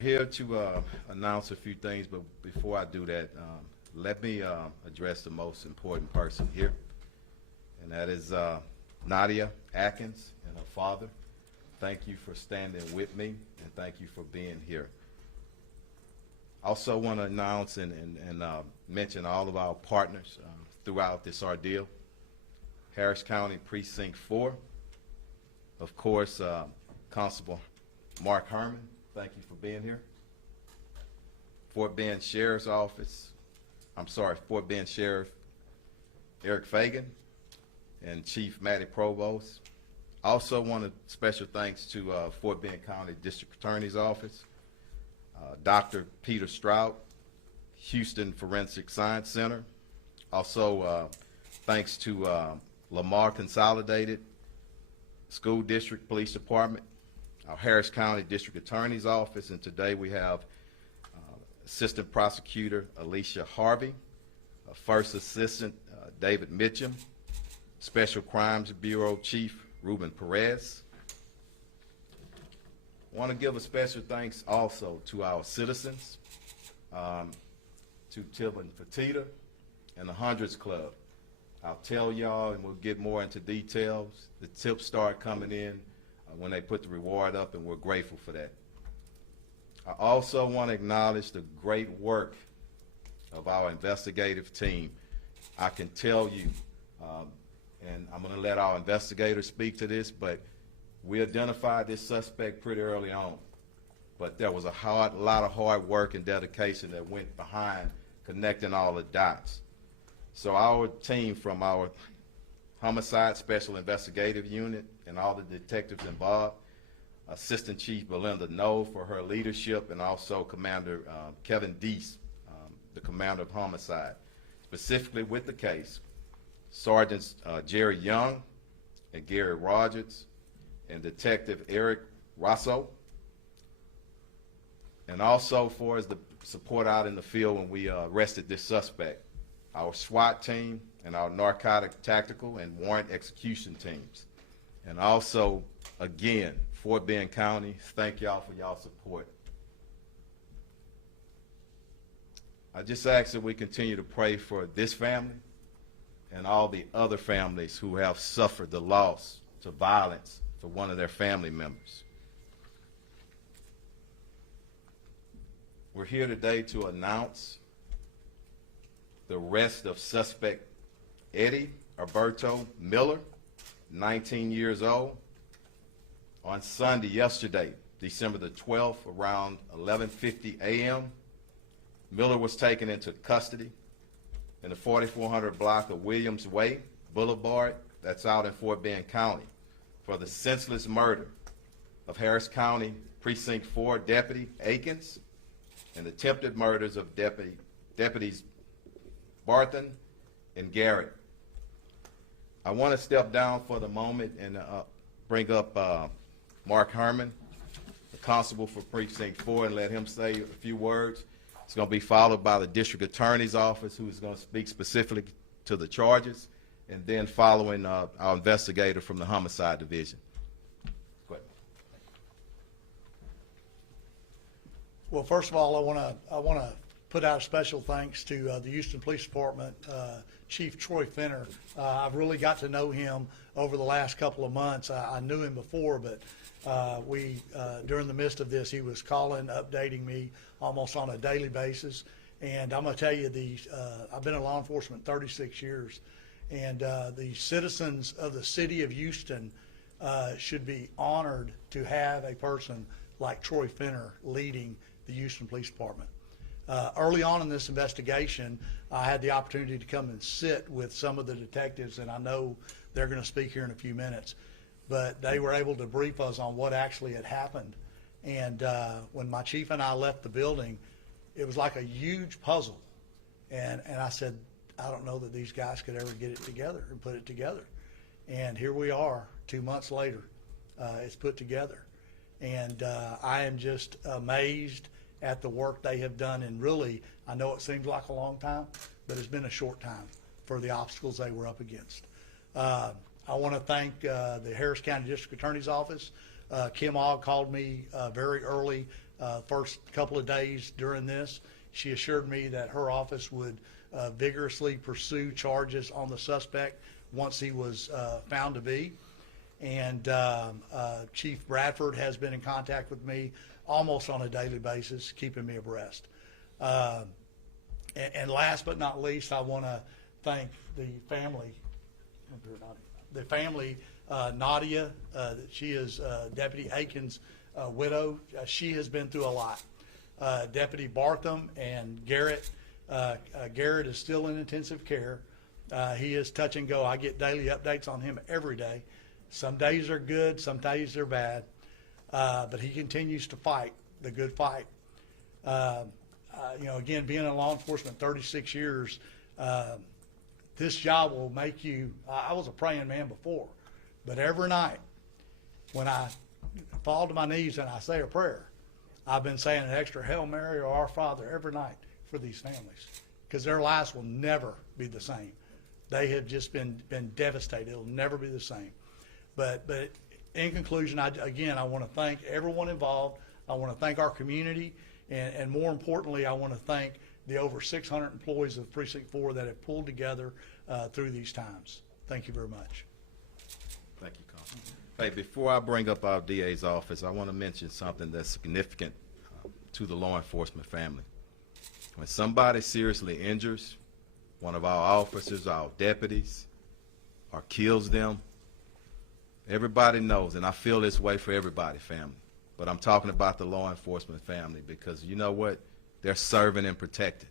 Here to announce a few things, but before I do that, let me address the most important person here, and that is Nadia Atkins and her father. Thank you for standing with me, and thank you for being here. I also want to announce and mention all of our partners throughout this ordeal. Harris County Precinct 4, of course, Constable Mark Herman. Thank you for being here. Fort Bend Sheriff Eric Fagan and Chief Matty Provost. I also want a special thanks to Fort Bend County District Attorney's Office, Dr. Peter Stroud, Houston Forensic Science Center. Also, thanks to Lamar Consolidated School District Police Department, our Harris County District Attorney's Office, and today we have Assistant Prosecutor Alicia Harvey, First Assistant David Mitchum, Special Crimes Bureau Chief Ruben Perez. I want to give a special thanks also to our citizens, to Tilden Petita and the Hundreds Club. I'll tell y'all, and we'll get more into details, the tips start coming in when they put the reward up, and we're grateful for that. I also want to acknowledge the great work of our investigative team. I can tell you, and I'm going to let our investigators speak to this, but we identified this suspect pretty early on. But there was a lot of hard work and dedication that went behind connecting all the dots. So our team from our Homicide Special Investigative Unit and all the detectives involved, Assistant Chief Belinda Noe for her leadership, and also Commander Kevin Deese, the Commander of Homicide, specifically with the case, Sergeants Jerry Young and Gary Rogers, and Detective Eric Rosso, and also for the support out in the field when we arrested this suspect, our SWAT team and our narcotic tactical and warrant execution teams. And also, again, Fort Bend County, thank y'all for y'all support. I just ask that we continue to pray for this family and all the other families who have suffered the loss to violence for one of their family members. We're here today to announce the arrest of suspect Eddie Alberto Miller, 19 years old. On Sunday, yesterday, December the 12th, around 11:50 a.m., Miller was taken into custody in the 4400 block of Williams Way Boulevard, that's out in Fort Bend County, for the senseless murder of Harris County Precinct 4 Deputy Atkins and attempted murders of Deputies Barton and Garrett. I want to step down for the moment and bring up Mark Herman, the Constable for Precinct 4, and let him say a few words. It's going to be followed by the District Attorney's Office, who is going to speak specifically to the charges, and then following our investigator from the Homicide Division. Go ahead. Well, first of all, I want to put out a special thanks to the Houston Police Department, Chief Troy Fenner. I've really got to know him over the last couple of months. I knew him before, but during the midst of this, he was calling, updating me almost on a daily basis. And I'm going to tell you, I've been in law enforcement 36 years, and the citizens of the city of Houston should be honored to have a person like Troy Fenner leading the Houston Police Department. Early on in this investigation, I had the opportunity to come and sit with some of the detectives, and I know they're going to speak here in a few minutes, but they were able to brief us on what actually had happened. And when my chief and I left the building, it was like a huge puzzle. And I said, I don't know that these guys could ever get it together and put it together. And here we are 2 months later. It's put together. And I am just amazed at the work they have done, and really, I know it seems like a long time, but it's been a short time for the obstacles they were up against. I want to thank the Harris County District Attorney's Office. Kim Ogg called me very early first couple of days during this. She assured me that her office would vigorously pursue charges on the suspect once he was found to be. And Chief Bradford has been in contact with me almost on a daily basis, keeping me abreast. And last but not least, I want to thank the family. Nadia, she is Deputy Atkins' widow. She has been through a lot. Deputy Bartham and Garrett. Garrett is still in intensive care. He is touch and go. I get daily updates on him every day. Some days are good, some days are bad, but he continues to fight the good fight. Again, being in law enforcement 36 years, this job will make you, I was a praying man before, but every night when I fall to my knees and I say a prayer, I've been saying an extra Hail Mary or Our Father every night for these families, because their lives will never be the same. They have just been devastated. It'll never be the same. But in conclusion, I want to thank everyone involved. I want to thank our community, and more importantly, I want to thank the over 600 employees of Precinct 4 that have pulled together through these times. Thank you very much. Thank you, Constable. Hey, before I bring up our DA's office, I want to mention something that's significant to the law enforcement family. When somebody seriously injures one of our officers, our deputies, or kills them, everybody knows, and I feel this way for everybody, family, but I'm talking about the law enforcement family, because you know what? They're serving and protected.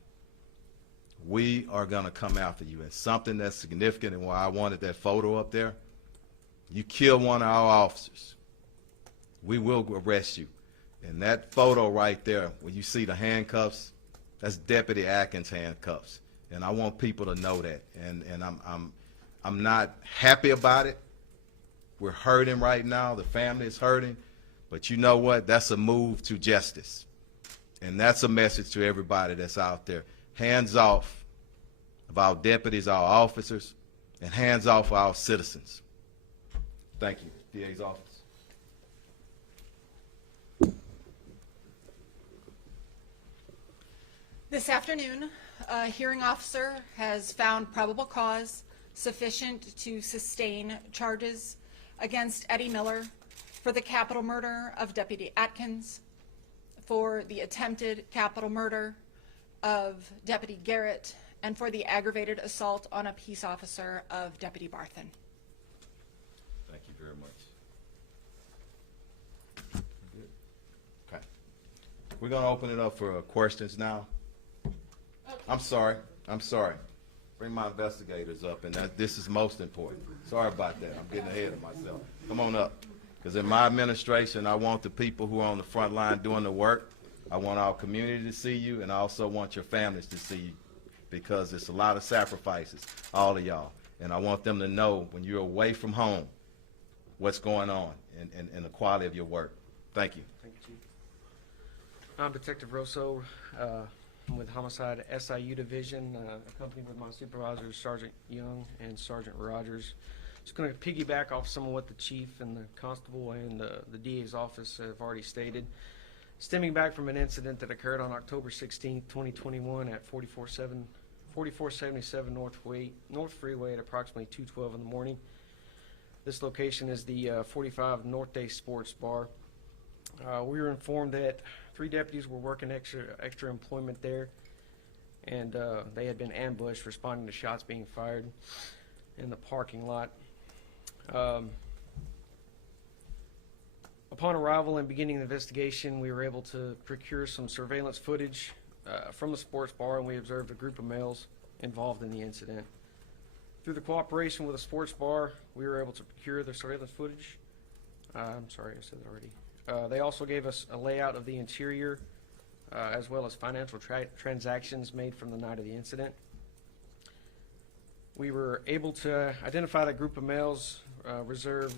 We are going to come after you. And something that's significant, and why I wanted that photo up there, you kill one of our officers, we will arrest you. And that photo right there, when you see the handcuffs, that's Deputy Atkins' handcuffs. And I want people to know that. And I'm not happy about it. We're hurting right now. The family is hurting. But you know what? That's a move to justice. And that's a message to everybody that's out there. Hands off of our deputies, our officers, and hands off of our citizens. Thank you. DA's office. This afternoon, a hearing officer has found probable cause sufficient to sustain charges against Eddie Miller for the capital murder of Deputy Atkins, for the attempted capital murder of Deputy Garrett, and for the aggravated assault on a peace officer of Deputy Bartham. Thank you very much. Okay. We're going to open it up for questions now. Okay. I'm sorry. Bring my investigators up, and this is most important. Sorry about that. I'm getting ahead of myself. Come on up. Because in my administration, I want the people who are on the front line doing the work. I want our community to see you, and I also want your families to see you, because it's a lot of sacrifices, all of y'all. And I want them to know when you're away from home what's going on and the quality of your work. Thank you. Thank you, Chief. I'm Detective Rosso. I'm with Homicide SIU Division, accompanied with my supervisors, Sergeant Young and Sergeant Rogers. Just going to piggyback off some of what the Chief and the Constable and the DA's office have already stated. Stemming back from an incident that occurred on October 16, 2021 at 4477 North Freeway at approximately 2:12 in the morning. This location is the 45 North Day Sports Bar. We were informed that 3 deputies were working extra employment there, and they had been ambushed responding to shots being fired in the parking lot. Upon arrival and beginning the investigation, we were able to procure some surveillance footage from the sports bar, and we observed a group of males involved in the incident. Through the cooperation with the sports bar, we were able to procure the surveillance footage. I'm sorry, I said that already. They also gave us a layout of the interior, as well as financial transactions made from the night of the incident. We were able to identify that group of males reserved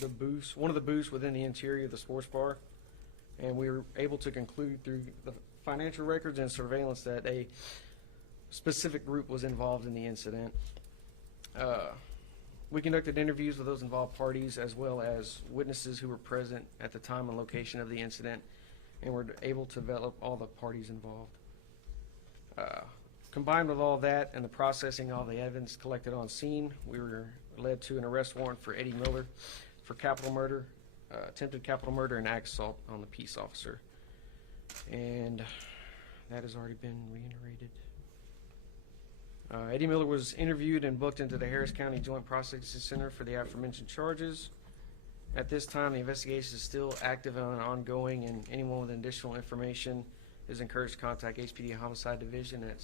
the booths, one of the booths within the interior of the sports bar, and we were able to conclude through the financial records and surveillance that a specific group was involved in the incident. We conducted interviews with those involved parties as well as witnesses who were present at the time and location of the incident, and were able to develop all the parties involved. Combined with all that and the processing all the evidence collected on scene, we were led to an arrest warrant for Eddie Miller for capital murder, attempted capital murder, and act assault on the peace officer. And that has already been reiterated. Eddie Miller was interviewed and booked into the Harris County Joint Processing Center for the aforementioned charges. At this time, the investigation is still active and ongoing, and anyone with additional information is encouraged to contact HPD Homicide Division at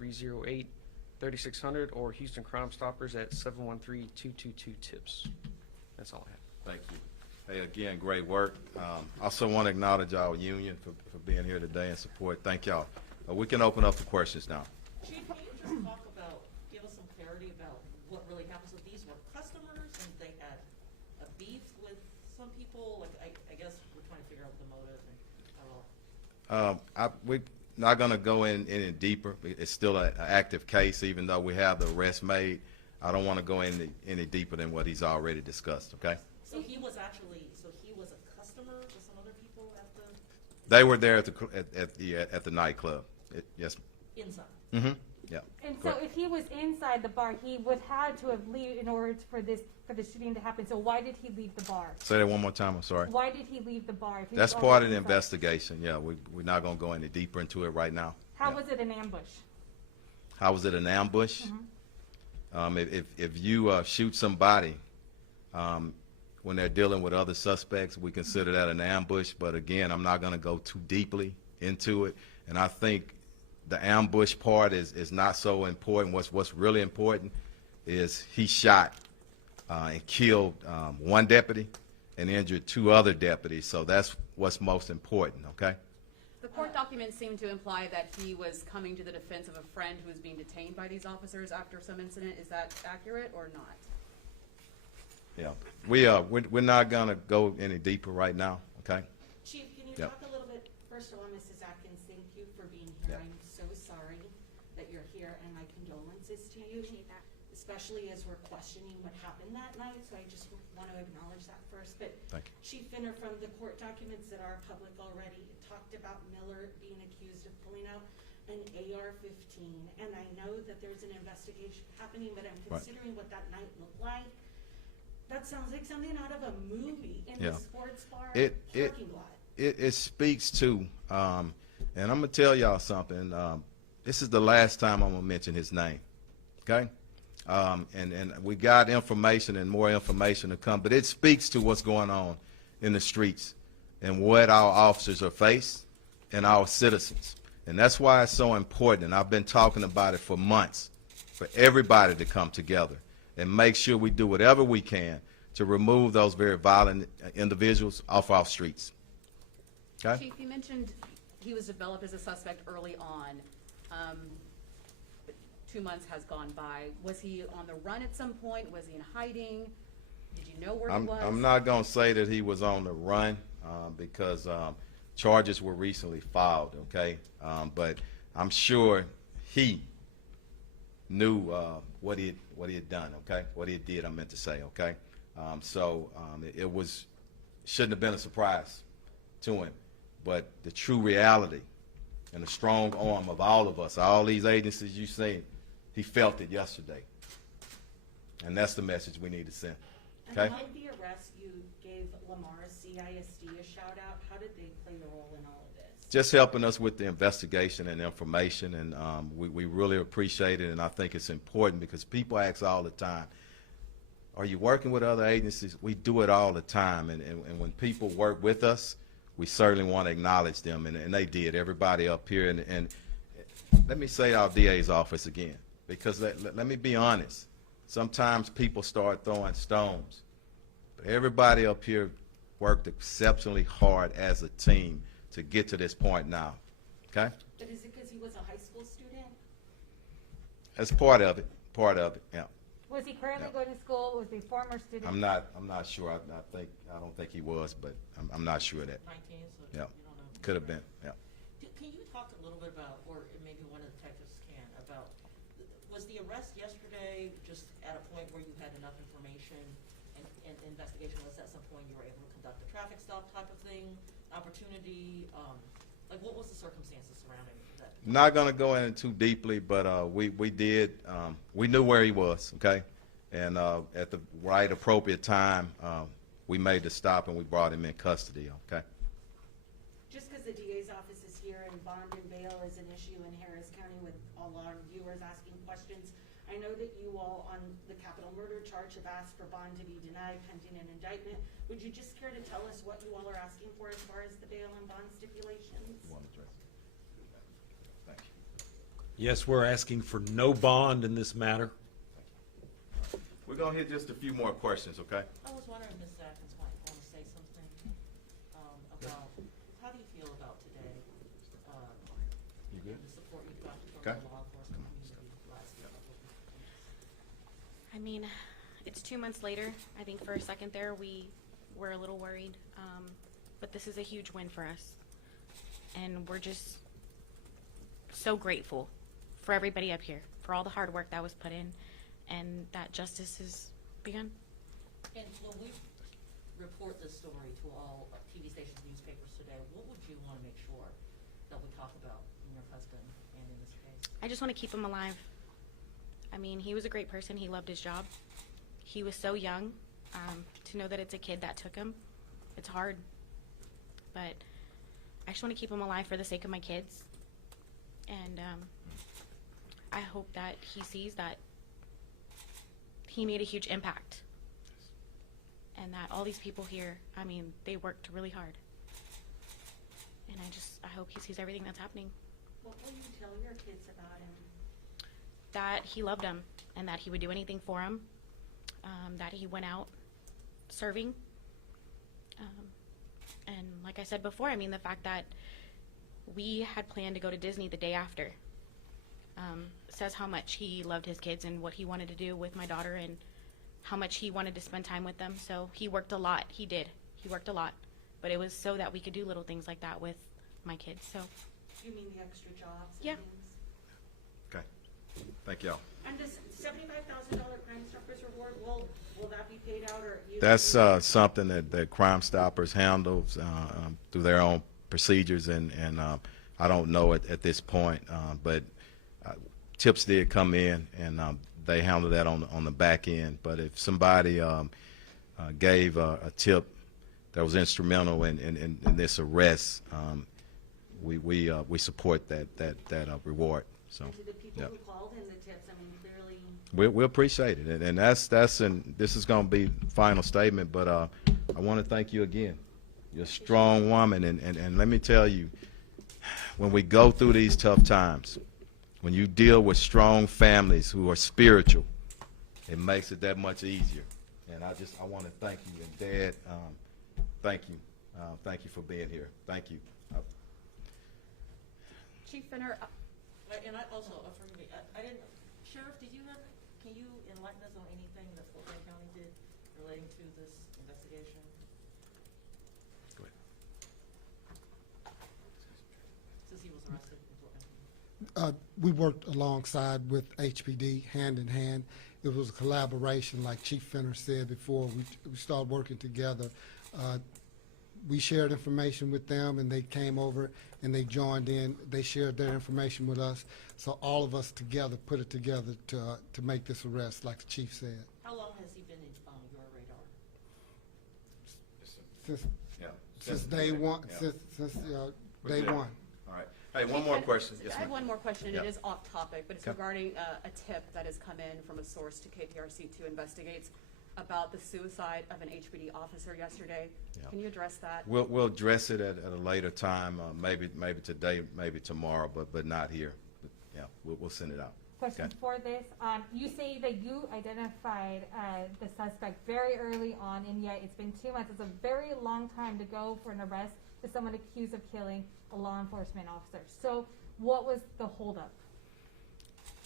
713-308-3600 or Houston Crime Stoppers at 713-222-TIPS. That's all I have. Thank you. Hey, again, great work. Also want to acknowledge our union for being here today and support. Thank y'all. We can open up for questions now. Chief, can you just talk about, give us some clarity about what really happened? So these were customers and they had a beef with some people? Like, I guess we're trying to figure out the motive and how. We're not going to go in any deeper. It's still an active case, even though we have the arrest made. I don't want to go any deeper than what he's already discussed, okay? So he was a customer with some other people at the, They were there at the nightclub. Yes. inside? Mm-hmm. Yeah. And so Correct. if he was inside the bar, he would have to have leave in order for the shooting to happen. So why did he leave the bar? Say that one more time. I'm sorry. Why did he leave the bar? If he That's was part of already the inside? investigation. Yeah, we're not going to go any deeper into it right now. How Yeah. was it an ambush? How was it an ambush? If you shoot somebody when they're dealing with other suspects, we consider that an ambush. But again, I'm not going to go too deeply into it. And I think the ambush part is not so important. What's really important is he shot and killed one deputy and injured 2 other deputies. So that's what's most important, okay? The court documents seem to imply that he was coming to the defense of a friend who was being detained by these officers after some incident. Is that accurate or not? Yeah, we're not gonna go any deeper right now, okay? Chief, can you Yep. talk a little bit, first of all, Mrs. Atkins, thank you for being here. Yep. I'm so sorry that you're here, and my condolences to you, especially as we're questioning what happened that night, so I just want to acknowledge that first. But Thank you. Chief Finner, from the court documents that are public already, it talked about Miller being accused of pulling out an AR-15, and I know that there's an investigation happening, but I'm Right. considering what that night looked like. That sounds like something out of a movie in Yeah. the sports bar It parking lot. it speaks to, and I'm gonna tell y'all something. This is the last time I'm gonna mention his name, okay? And we got information and more information to come, but it speaks to what's going on in the streets and what our officers are faced and our citizens. And that's why it's so important, and I've been talking about it for months, for everybody to come together and make sure we do whatever we can to remove those very violent individuals off our streets. Okay? Chief, you mentioned he was developed as a suspect early on. 2 months has gone by. Was he on the run at some point? Was he in hiding? Did you know where he was? I'm not going to say that he was on the run because charges were recently filed, okay? But I'm sure he knew what he had done, okay? What he did, I meant to say, okay? It shouldn't have been a surprise to him. But the true reality and the strong arm of all of us, all these agencies you've seen, he felt it yesterday. And that's the message we need to send, okay? And with the arrest, you gave Lamar's CISD a shout out. How did they play a role in all of this? Just helping us with the investigation and information, and we really appreciate it, and I think it's important because people ask all the time, are you working with other agencies? We do it all the time, and when people work with us, we certainly want to acknowledge them, and they did, everybody up here, and let me say our DA's office again, because let me be honest, sometimes people start throwing stones, but everybody up here worked exceptionally hard as a team to get to this point now, okay? But is it because he was a high school student? That's part of it, yeah. Was he currently Yeah. going to school? Was he a former student? I'm not sure. I don't think he was, but I'm not sure of that. 19, so Yeah, you don't know. could have been. Yeah. Can you talk a little bit about, or maybe one of the detectives can, about, was the arrest yesterday just at a point where you had enough information and investigation? Was that some point you were able to conduct a traffic stop type of thing? opportunity? Like, what was the circumstances surrounding that? Not gonna go in too deeply, but we did, we knew where he was, okay? And at the right appropriate time, we made the stop and we brought him in custody, okay? Just because the DA's office is here and bond and bail is an issue in Harris County with all our viewers asking questions, I know that you all on the capital murder charge have asked for bond to be denied pending an indictment. Would you just care to tell us what you all are asking for as far as the bail and bond stipulations? You want to address it? Thank you. Yes, we're asking for no bond in this matter. We're gonna hit just a few more questions, okay? I was wondering, Ms. Atkins might want to say something about, how do you feel about today? You good? And the support you've gotten from Okay. the law enforcement community last couple of weeks? I mean, it's 2 months later. I think for a second there we were a little worried, but this is a huge win for us. And we're just so grateful for everybody up here, for all the hard work that was put in, and that justice has begun. And when we report this story to all TV stations, newspapers today, what would you want to make sure that we talk about in your husband and in this case? I just want to keep him alive. I mean, he was a great person. He loved his job. He was so young. To know that it's a kid that took him, it's hard. But I just want to keep him alive for the sake of my kids. And I hope that he sees that he made a huge impact. And that all these people here, I mean, they worked really hard. And I hope he sees everything that's happening. What will you tell your kids about him? That he loved them and that he would do anything for them. That he went out serving. And like I said before, I mean, the fact that we had planned to go to Disney the day after says how much he loved his kids and what he wanted to do with my daughter and how much he wanted to spend time with them. So he worked a lot. He did. He worked a lot. But it was so that we could do little things like that with my kids. So You mean the extra jobs and Yeah. things? Okay. Thank y'all. And this $75,000 Crime Stoppers reward, will that be paid out or? you- That's something that Crime Stoppers handles through their own procedures, and I don't know at this point, but tips did come in, and they handle that on the back end. But if somebody gave a tip that was instrumental in this arrest, we support that reward. So. And to the people Yep. who called in the tips, I mean, clearly, We appreciate it, and this is going to be the final statement. But I want to thank you again. You're a strong woman, and let me tell you, when we go through these tough times, when you deal with strong families who are spiritual, it makes it that much easier. And I want to thank you, and Dad, thank you for being here. Thank you. Chief Finner, And I also, forgive me, I didn't, Sheriff, can you enlighten us on anything that Fort Wayne County did relating to this investigation? Go ahead. Since he was arrested in Fort Wayne County? We worked alongside with HPD hand in hand. It was a collaboration, like Chief Finner said before. We started working together. We shared information with them, and they came over and they joined in. They shared their information with us. So all of us together put it together to make this arrest, like the chief said. How long has he been on your radar? Since day one. Yeah. Since We're day good. one. All right. Hey, one more question. Yes, I have ma'am. one more question. Yeah. It is off topic, but it's Okay. regarding a tip that has come in from a source to KPRC2 investigates about the suicide of an HPD officer yesterday. Yeah. Can you address that? We'll address it at a later time, maybe today, maybe tomorrow, but not here. But, yeah, we'll send it out. Question Okay. for this, you say that you identified the suspect very early on, and yet it's been 2 months. It's a very long time to go for an arrest for someone accused of killing a law enforcement officer. So what was the holdup?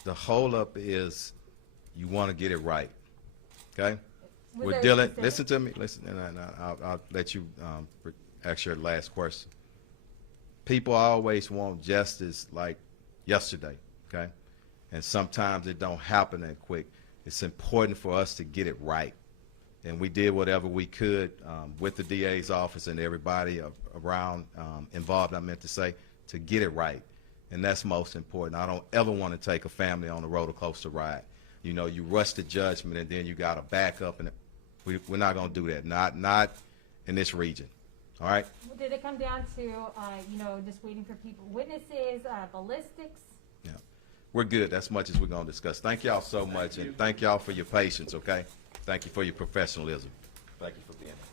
The holdup is you want to get it right, okay? Was We're there a dealing. specific- Listen to me. Listen, and I'll let you ask your last question. People always want justice like yesterday, okay? And sometimes it don't happen that quick. It's important for us to get it right, And we did whatever we could with the DA's office and everybody around involved, I meant to say, to get it right. And that's most important. I don't ever want to take a family on a roller coaster ride. You know, you rush to judgment and then you got to back up, and we're not going to do that. Not in this region. All right? Did it come down to, you know, just waiting for people, witnesses, ballistics? Yeah. We're good. That's much as we're going to discuss. Thank y'all so much, and thank y'all for your patience, okay? Thank you for your professionalism. Thank you for being here.